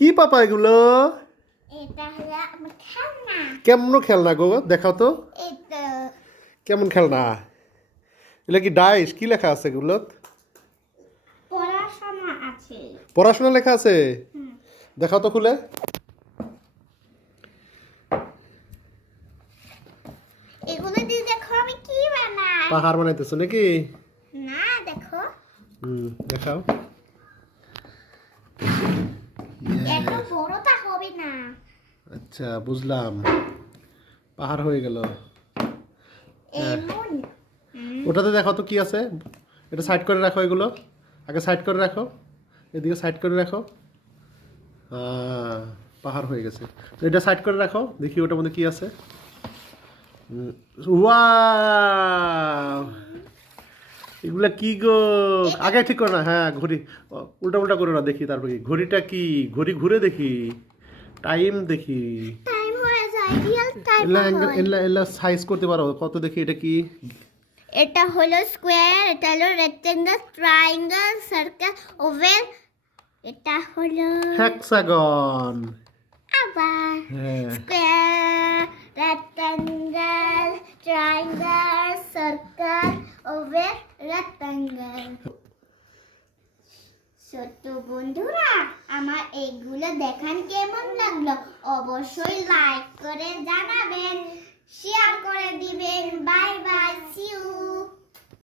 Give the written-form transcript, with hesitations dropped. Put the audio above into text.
কি পাপা এগুলো? এটা হলো আমার খেলনা। কেমন খেলনা গো, দেখাও তো এটা কেমন খেলনা। এগুলো কি ডাইস? কি লেখা আছে এগুলো? পড়াশোনা আছে। পড়াশোনা লেখা আছে? হুম। দেখাও তো খুলে। এগুলো দিয়ে দেখো আমি কি বানাই। পাহাড় বানাইতেছো নাকি? না দেখো, দেখাও। এত বড়টা হবে না। আচ্ছা, বুঝলাম। পাহাড় হয়ে গেল। হ্যাঁ। এমন ওটাতে দেখাও তো কি আছে। এটা সাইড করে রাখো, এগুলো আগে সাইড করে রাখো, এদিকে সাইড করে রাখো। পাহাড় হয়ে গেছে। তো এটা সাইড করে রাখো, দেখি ওটার মধ্যে কি আছে। ওয়াও, এগুলা কি গো? আগে ঠিক করো না। হ্যাঁ, ঘড়ি উল্টা উল্টা করো না, দেখি তারপর কি ঘড়িটা কি। ঘড়ি ঘুরে দেখি, টাইম দেখি। টাইম হয়ে যায়, রিয়েল টাইম এলা হয়। এলা এলা সাইজ করতে পারো কত, দেখি এটা কি। এটা হলো স্কোয়ার, এটা হলো রেক্টেঙ্গেল, ট্রায়াঙ্গেল, সার্কেল, ওভেল। এটা হলো হেক্সাগন। আবার হ্যাঁ। Square, rectangle, triangle, circle, oval, rectangle. ছোট্ট বন্ধুরা, আমার এইগুলো দেখান কেমন লাগলো অবশ্যই লাইক করে জানাবেন, শেয়ার করে দিবেন। Bye bye, see you.